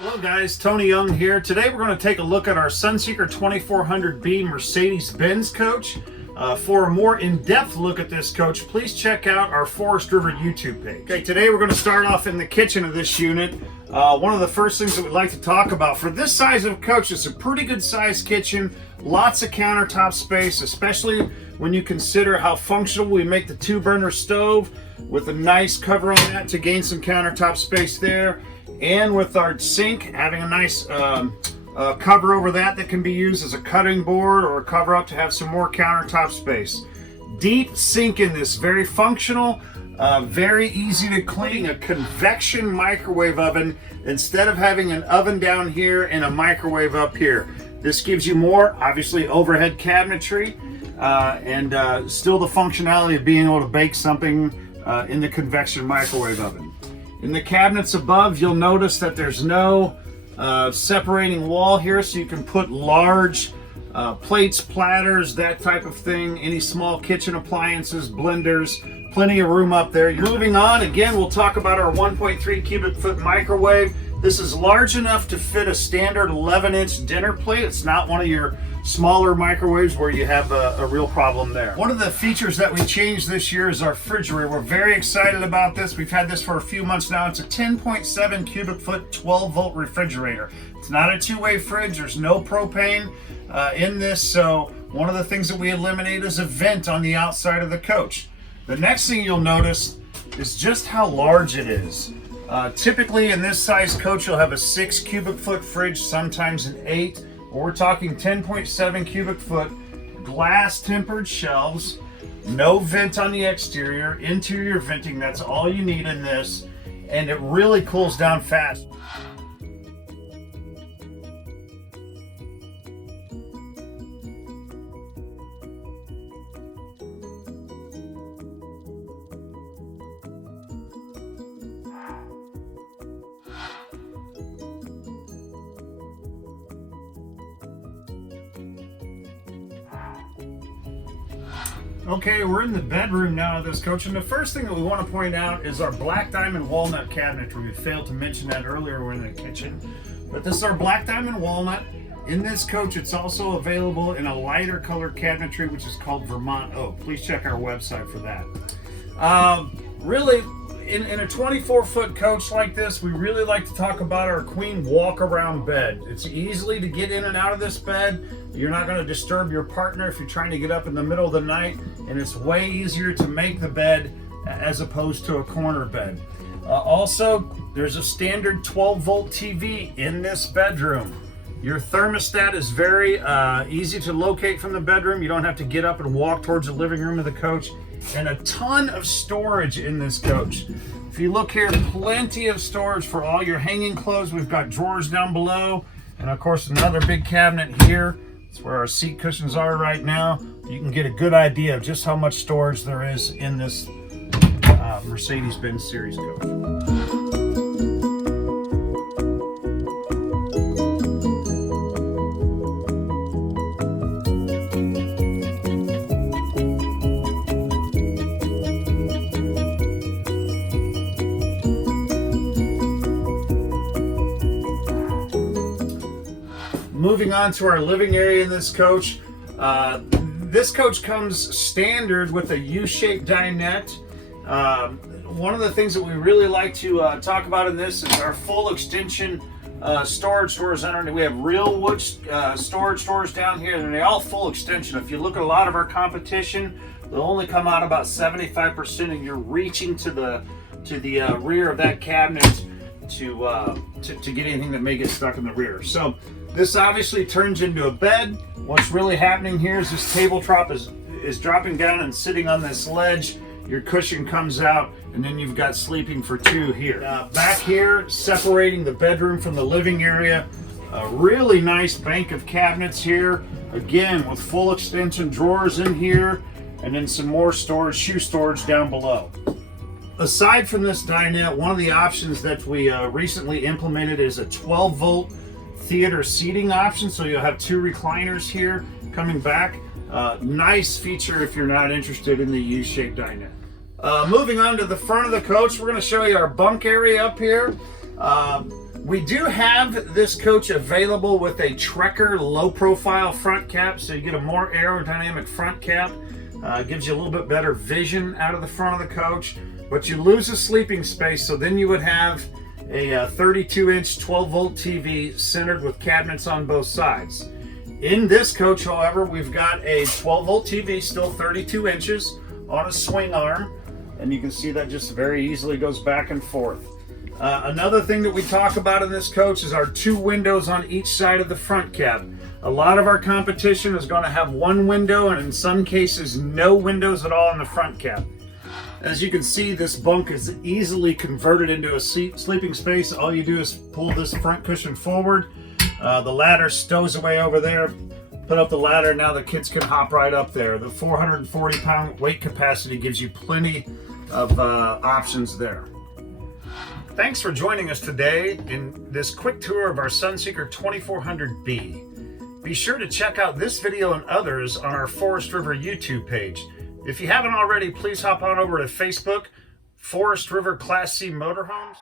Hello guys, Tony Young here. Today we're going to take a look at our Sunseeker 2400B Mercedes-Benz coach. For a more in-depth look at this coach, please check out our Forest River YouTube page. Okay, today we're going to start off in the kitchen of this unit. One of the first things that we'd like to talk about, for this size of a coach, it's a pretty good sized kitchen, lots of countertop space, especially when you consider how functional we make the 2-burner stove with a nice cover on that to gain some countertop space there. And with our sink, having a nice cover over that can be used as a cutting board or a cover up to have some more countertop space. Deep sink in this, very functional, very easy to clean. A convection microwave oven instead of having an oven down here and a microwave up here. This gives you more, obviously, overhead cabinetry and still the functionality of being able to bake something in the convection microwave oven. In the cabinets above, you'll notice that there's no separating wall here, so you can put large plates, platters, that type of thing, any small kitchen appliances, blenders, plenty of room up there. Moving on, again, we'll talk about our 1.3 cubic foot microwave. This is large enough to fit a standard 11-inch dinner plate. It's not one of your smaller microwaves where you have a real problem there. One of the features that we changed this year is our refrigerator. We're very excited about this. We've had this for a few months now. It's a 10.7 cubic foot 12-volt refrigerator. It's not a two-way fridge. There's no propane in this, so one of the things that we eliminate is a vent on the outside of the coach. The next thing you'll notice is just how large it is. Typically in this size coach, you'll have a 6 cubic foot fridge, sometimes an 8. We're talking 10.7 cubic foot, glass tempered shelves, no vent on the exterior, interior venting, that's all you need in this, and it really cools down fast. Okay, we're in the bedroom now of this coach, and the first thing that we want to point out is our black diamond walnut cabinetry. We failed to mention that earlier. We're in the kitchen, but this is our black diamond walnut. In this coach, it's also available in a lighter colored cabinetry, which is called Vermont Oak. Please check our website for that. Really, in a 24-foot coach like this, we really like to talk about our queen walk-around bed. It's easily to get in and out of this bed. You're not going to disturb your partner if you're trying to get up in the middle of the night, and it's way easier to make the bed as opposed to a corner bed. Also, there's a standard 12-volt TV in this bedroom. Your thermostat is very easy to locate from the bedroom. You don't have to get up and walk towards the living room of the coach. And a ton of storage in this coach. If you look here, plenty of storage for all your hanging clothes. We've got drawers down below, and of course another big cabinet here. That's where our seat cushions are right now. You can get a good idea of just how much storage there is in this Mercedes-Benz series coach. Moving on to our living area in this coach. This coach comes standard with a U-shaped dinette. One of the things that we really like to talk about in this is our full extension storage doors underneath. We have real wood storage doors down here, and they're all full extension. If you look at a lot of our competition, they'll only come out about 75%, and you're reaching to the rear of that cabinet to get anything that may get stuck in the rear. So this obviously turns into a bed. What's really happening here is this tabletop is dropping down and sitting on this ledge. Your cushion comes out, and then you've got sleeping for two here. Back here, separating the bedroom from the living area, a really nice bank of cabinets here. Again, with full extension drawers in here, and then some more storage, shoe storage down below. Aside from this dinette, one of the options that we recently implemented is a 12-volt theater seating option. So you'll have two recliners here coming back. Nice feature if you're not interested in the U-shaped dinette. Moving on to the front of the coach, we're going to show you our bunk area up here. We do have this coach available with a Trekker low profile front cap, so you get a more aerodynamic front cap. Gives you a little bit better vision out of the front of the coach, but you lose the sleeping space, so then you would have a 32-inch 12-volt TV centered with cabinets on both sides. In this coach, however, we've got a 12-volt TV, still 32 inches, on a swing arm, and you can see that just very easily goes back and forth. Another thing that we talk about in this coach is our 2 windows on each side of the front cap. A lot of our competition is going to have 1 window, and in some cases no windows at all in the front cap. As you can see, this bunk is easily converted into a sleeping space. All you do is pull this front cushion forward. The ladder stows away over there. Put up the ladder, now the kids can hop right up there. The 440-pound weight capacity gives you plenty of options there. Thanks for joining us today in this quick tour of our Sunseeker 2400B. Be sure to check out this video and others on our Forest River YouTube page. If you haven't already, please hop on over to Facebook, Forest River Class C Motorhomes.